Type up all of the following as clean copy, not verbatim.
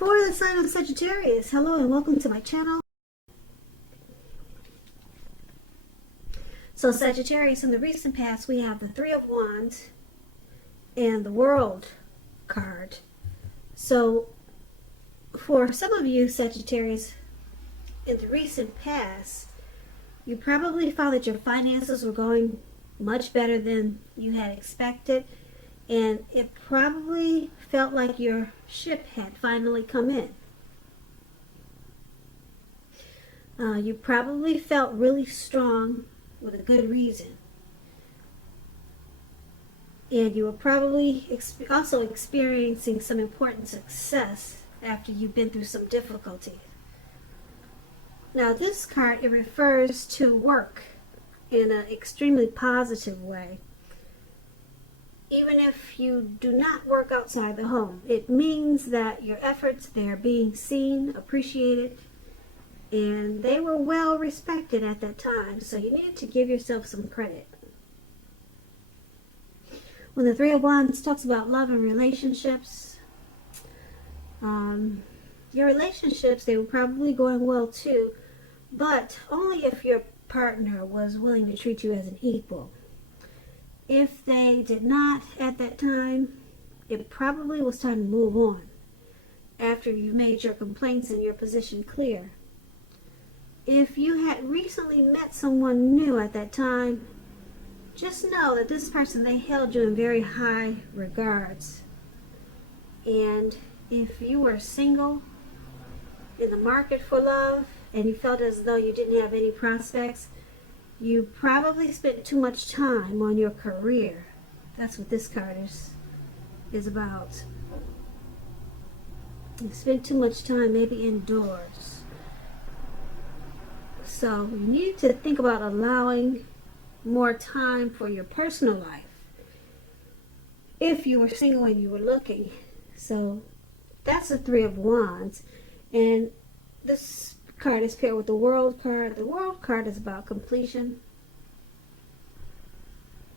For the sign of Sagittarius, hello and welcome to my channel. So Sagittarius, in the recent past, we have the Three of Wands and the World card. So for some of you Sagittarius, in the recent past, you probably found that your finances were going much better than you had expected, and it probably felt like your ship had finally come in. You probably felt really strong with a good reason. And you were probably also experiencing some important success after you've been through some difficulty. Now this card, it refers to work in an extremely positive way. Even if you do not work outside the home, it means that your efforts, they are being seen, appreciated, and they were well respected at that time. So you need to give yourself some credit. When the Three of Wands talks about love and relationships, your relationships, they were probably going well too, but only if your partner was willing to treat you as an equal. If they did not at that time, it probably was time to move on after you made your complaints and your position clear. If you had recently met someone new at that time, just know that this person, they held you in very high regards. And if you were single, in the market for love, and you felt as though you didn't have any prospects, you probably spent too much time on your career. That's what this card is about. You spent too much time maybe indoors. So you need to think about allowing more time for your personal life if you were single and you were looking. So that's the Three of Wands. And this card is paired with the World card. The World card is about completion.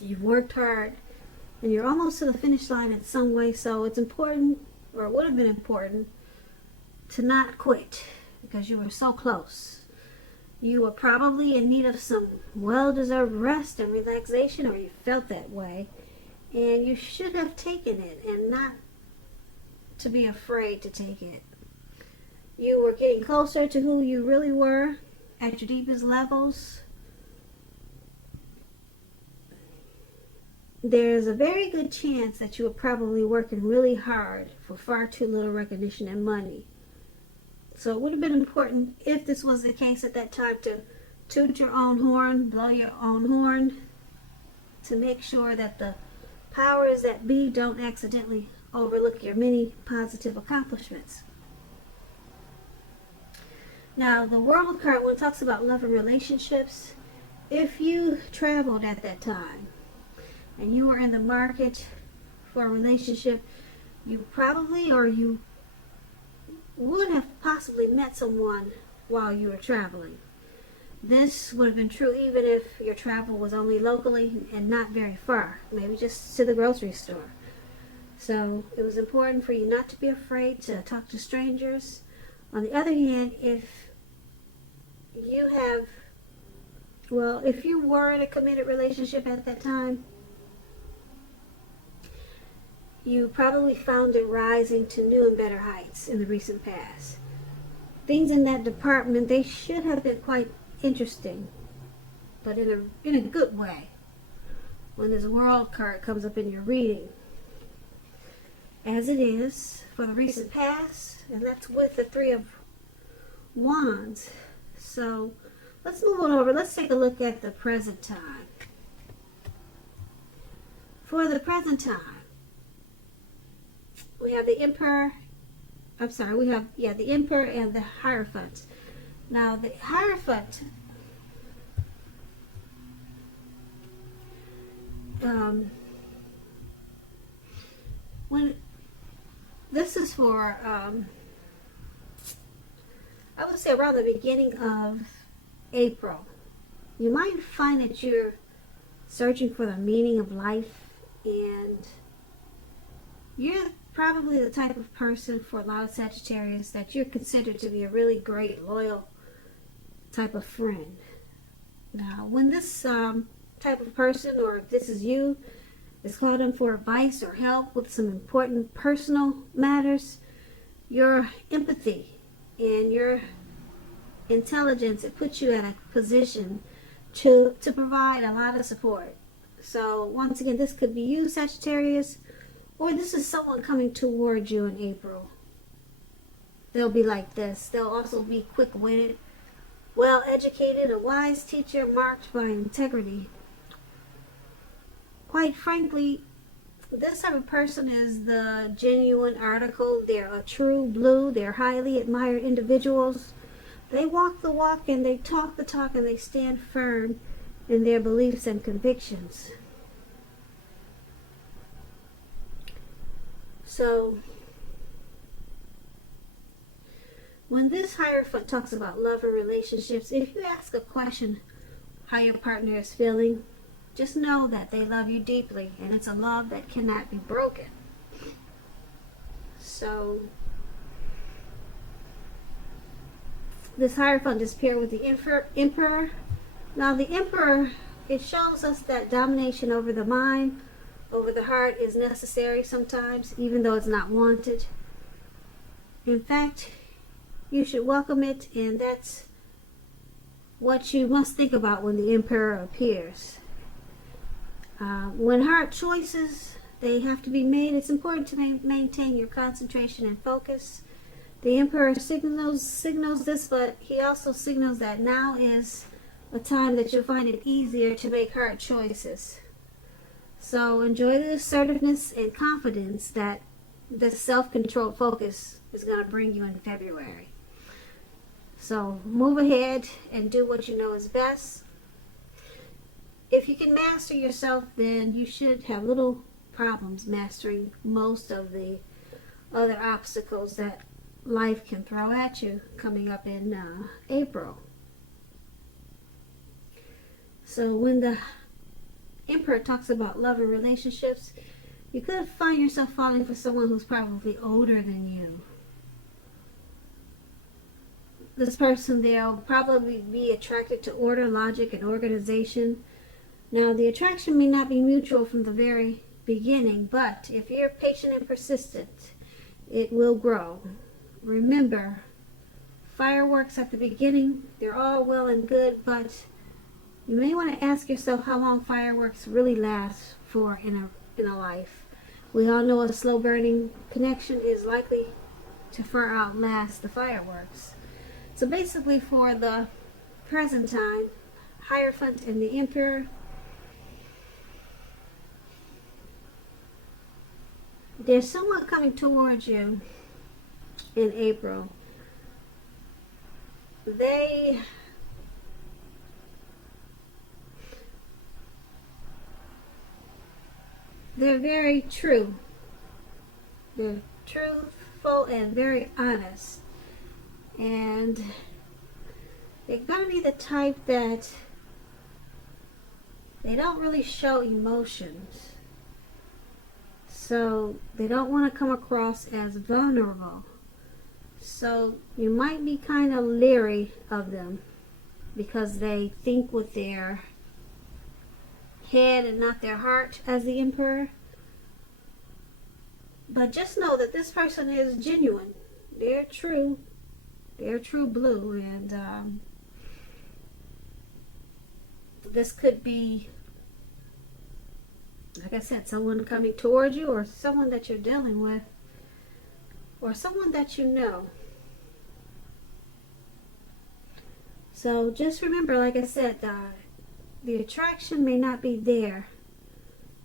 You've worked hard and you're almost to the finish line in some way, so it's important, or it would have been important, to not quit because you were so close. You were probably in need of some well-deserved rest and relaxation, or you felt that way, and you should have taken it and not to be afraid to take it. You were getting closer to who you really were at your deepest levels. There's a very good chance that you were probably working really hard for far too little recognition and money. So it would have been important, if this was the case at that time, to toot your own horn, blow your own horn, to make sure that the powers that be don't accidentally overlook your many positive accomplishments. Now, the World card, when it talks about love and relationships, if you traveled at that time and you were in the market for a relationship, you probably, or you would have possibly met someone while you were traveling. This would have been true even if your travel was only locally and not very far, maybe just to the grocery store. So it was important for you not to be afraid to talk to strangers. On the other hand, if you were in a committed relationship at that time, you probably found it rising to new and better heights in the recent past. Things in that department, they should have been quite interesting, but in a good way, when this World card comes up in your reading, as it is for the recent past, and that's with the Three of Wands. So let's move on over. Let's take a look at the present time. For the present time, we have the Emperor. The Emperor and the Hierophant. Now the Hierophant, when this is for, I would say around the beginning of April, you might find that you're searching for the meaning of life, and you're probably the type of person for a lot of Sagittarius that you're considered to be a really great, loyal type of friend. Now, when this type of person, or if this is you, is called in for advice or help with some important personal matters, your empathy and your intelligence, it puts you in a position to provide a lot of support. So once again, this could be you, Sagittarius, or this is someone coming towards you in April. They'll be like this. They'll also be quick-witted, well-educated, a wise teacher marked by integrity. Quite frankly, this type of person is the genuine article. They're a true blue. They're highly admired individuals. They walk the walk and they talk the talk, and they stand firm in their beliefs and convictions. So, when this Hierophant talks about love and relationships, if you ask a question how your partner is feeling, just know that they love you deeply, and it's a love that cannot be broken. So, this Hierophant is paired with the Emperor. Now, the Emperor, it shows us that domination over the mind, over the heart is necessary sometimes, even though it's not wanted. In fact, you should welcome it, and that's what you must think about when the Emperor appears. When hard choices, they have to be made, it's important to maintain your concentration and focus. The Emperor signals this, but he also signals that now is a time that you'll find it easier to make hard choices. So enjoy the assertiveness and confidence that this self-controlled focus is going to bring you in February. So move ahead and do what you know is best. If you can master yourself, then you should have little problems mastering most of the other obstacles that life can throw at you coming up in April. So when the Emperor talks about love and relationships, you could find yourself falling for someone who's probably older than you. This person, they'll probably be attracted to order, logic, and organization. Now, the attraction may not be mutual from the very beginning, but if you're patient and persistent, it will grow. Remember, fireworks at the beginning, they're all well and good, but you may want to ask yourself how long fireworks really last for in a life. We all know a slow-burning connection is likely to far outlast the fireworks. So basically, for the present time, Hierophant and the Emperor, there's someone coming towards you in April. They're very true. They're truthful and very honest. And they're going to be the type that they don't really show emotions. So they don't want to come across as vulnerable. So you might be kind of leery of them because they think with their head and not their heart, as the Emperor. But just know that this person is genuine. They're true. They're true blue. And this could be, like I said, someone coming towards you, or someone that you're dealing with, or someone that you know. So just remember, like I said, the attraction may not be there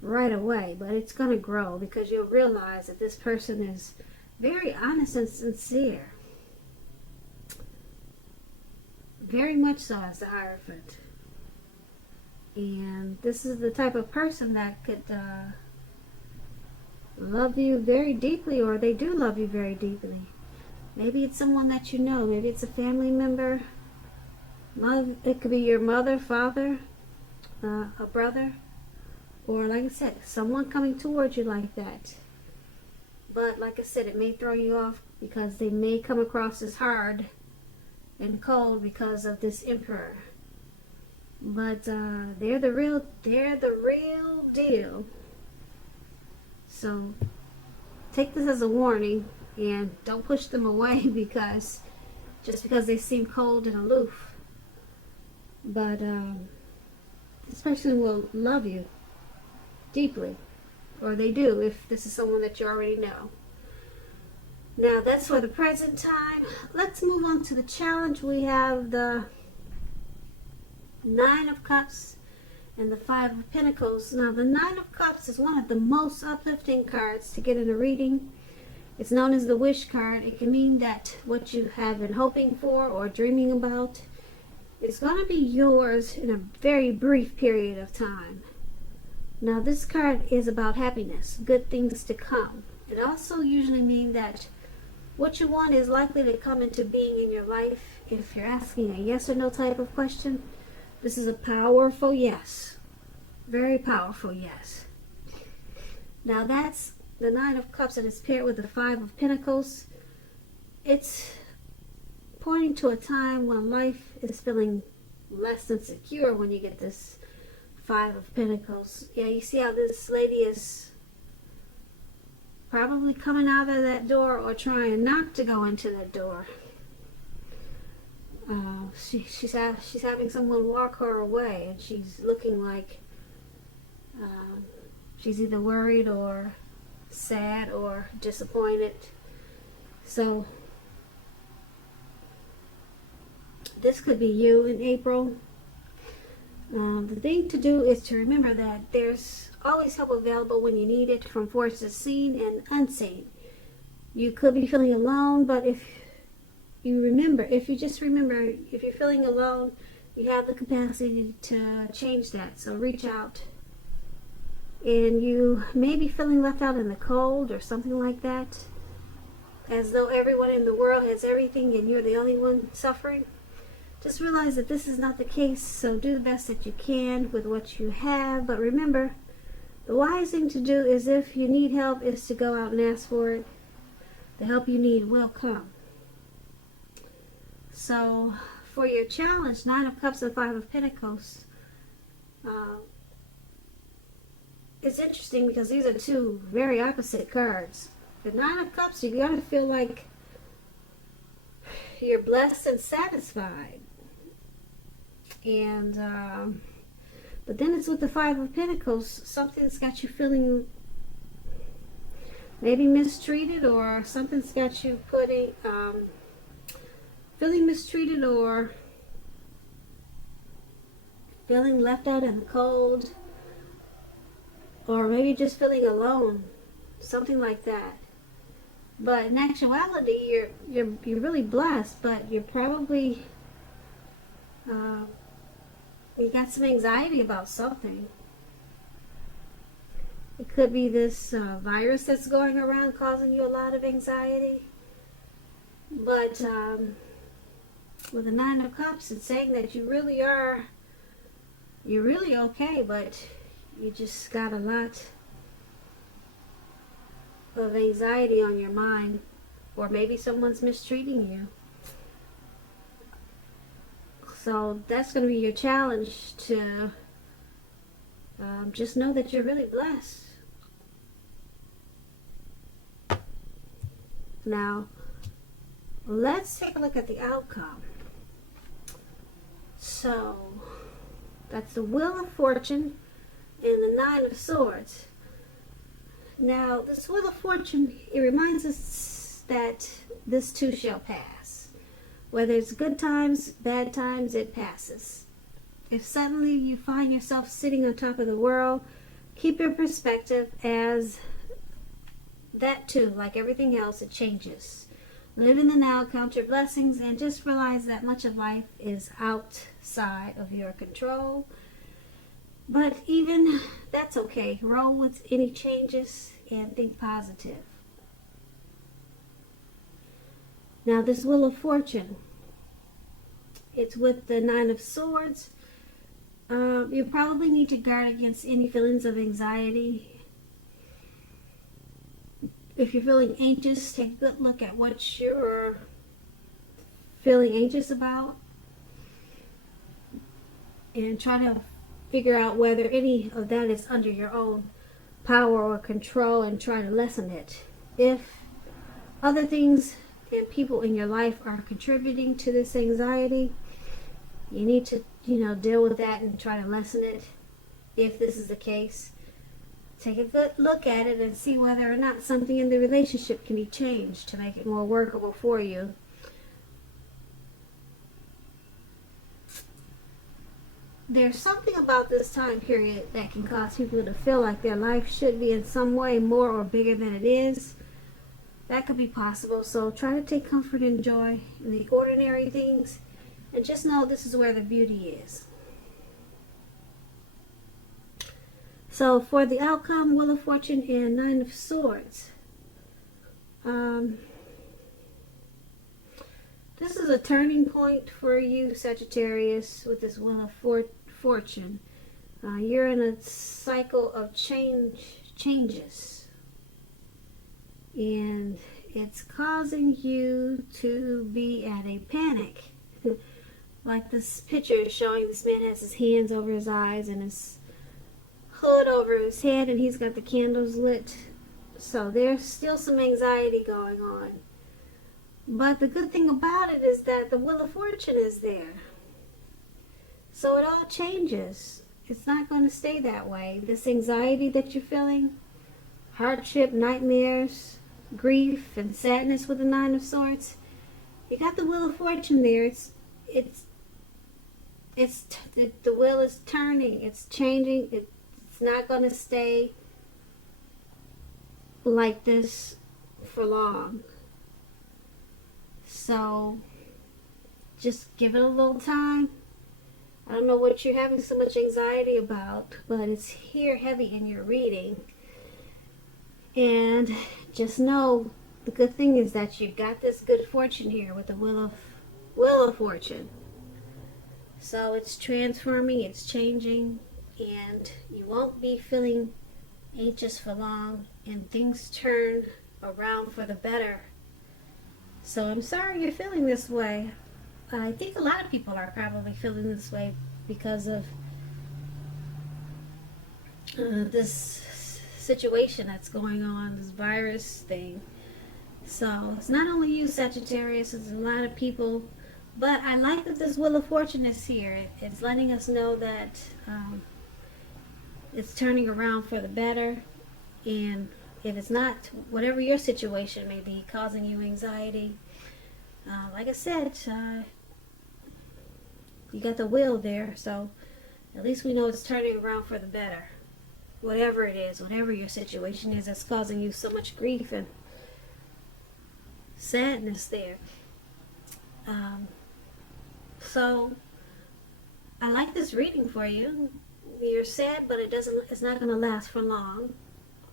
right away, but it's going to grow because you'll realize that this person is very honest and sincere. Very much so, as the Hierophant. And this is the type of person that could love you very deeply, or they do love you very deeply. Maybe it's someone that you know. Maybe it's a family member. It could be your mother, father, a brother, or like I said, someone coming towards you like that. but like I said, it may throw you off because they may come across as hard and cold because of this emperor. But they're the real deal. So take this as a warning and don't push them away because they seem cold and aloof. But this person will love you deeply, or they do if this is someone that you already know. Now that's for the present time. Let's move on to the challenge. We have the Nine of Cups and the Five of Pentacles. Now the Nine of Cups is one of the most uplifting cards to get in a reading. It's known as the wish card. It can mean that what you have been hoping for or dreaming about is going to be yours in a very brief period of time. Now this card is about happiness, good things to come. It also usually means that what you want is likely to come into being in your life. If you're asking a yes or no type of question, this is a powerful yes. Very powerful yes. Now that's the Nine of Cups and it's paired with the Five of Pentacles. It's pointing to a time when life is feeling less than secure when you get this Five of Pentacles. Yeah, you see how this lady is probably coming out of that door or trying not to go into that door. She's having someone walk her away, and she's looking like she's either worried or sad or disappointed. So this could be you in April. The thing to do is to remember that there's always help available when you need it from forces seen and unseen. You could be feeling alone, but if you're feeling alone, you have the capacity to change that. So reach out. And you may be feeling left out in the cold or something like that, as though everyone in the world has everything and you're the only one suffering. Just realize that this is not the case, so do the best that you can with what you have. But remember, the wise thing to do is if you need help is to go out and ask for it. The help you need will come. So for your challenge, Nine of Cups and Five of Pentacles, it's interesting because these are two very opposite cards. The Nine of Cups, you're going to feel like you're blessed and satisfied. And but then it's with the Five of Pentacles, something's got you feeling maybe mistreated, or something's got you feeling mistreated, or feeling left out in the cold, or maybe just feeling alone, something like that. But in actuality, you're really blessed, but you're probably you got some anxiety about something. It could be this virus that's going around causing you a lot of anxiety. But with the Nine of Cups, it's saying that you're really okay, but you just got a lot of anxiety on your mind, or maybe someone's mistreating you. So that's going to be your challenge, to just know that you're really blessed. Now, let's take a look at the outcome. So, that's the Wheel of Fortune and the Nine of Swords. Now, this Wheel of Fortune, it reminds us that this too shall pass. Whether it's good times, bad times, it passes. If suddenly you find yourself sitting on top of the world, keep your perspective as that too, like everything else, it changes. Live in the now, count your blessings, and just realize that much of life is outside of your control. But even that's okay. Roll with any changes and think positive. Now this Wheel of Fortune, it's with the Nine of Swords. You probably need to guard against any feelings of anxiety. if you're feeling anxious, take a good look at what you're feeling anxious about and try to figure out whether any of that is under your own power or control and try to lessen it. If other things and people in your life are contributing to this anxiety, you need to, deal with that and try to lessen it. If this is the case, take a good look at it and see whether or not something in the relationship can be changed to make it more workable for you. There's something about this time period that can cause people to feel like their life should be in some way more or bigger than it is. That could be possible, so try to take comfort and joy in the ordinary things and just know this is where the beauty is. So for the outcome, Wheel of Fortune and Nine of Swords. This is a turning point for you, Sagittarius, with this Wheel of Fortune. You're in a cycle of changes. And it's causing you to be at a panic. Like this picture is showing, this man has his hands over his eyes and his hood over his head, and he's got the candles lit. So there's still some anxiety going on. But the good thing about it is that the Wheel of Fortune is there. So it all changes. It's not going to stay that way. This anxiety that you're feeling, hardship, nightmares, grief, and sadness with the Nine of Swords, you got the Wheel of Fortune there. The wheel is turning. It's changing. It's not going to stay like this for long. So just give it a little time. I don't know what you're having so much anxiety about, but it's here heavy in your reading. And just know the good thing is that you got this good fortune here with the Wheel of Fortune. So it's transforming, it's changing, and you won't be feeling anxious for long, and things turn around for the better. So I'm sorry you're feeling this way. I think a lot of people are probably feeling this way because of this situation that's going on, this virus thing. So it's not only you, Sagittarius, it's a lot of people. But I like that this Wheel of Fortune is here. It's letting us know that it's turning around for the better. And if it's not, whatever your situation may be causing you anxiety, like I said, you got the wheel there. So at least we know it's turning around for the better. Whatever it is, whatever your situation is that's causing you so much grief and sadness there. So I like this reading for you. You're sad, but it's not going to last for long.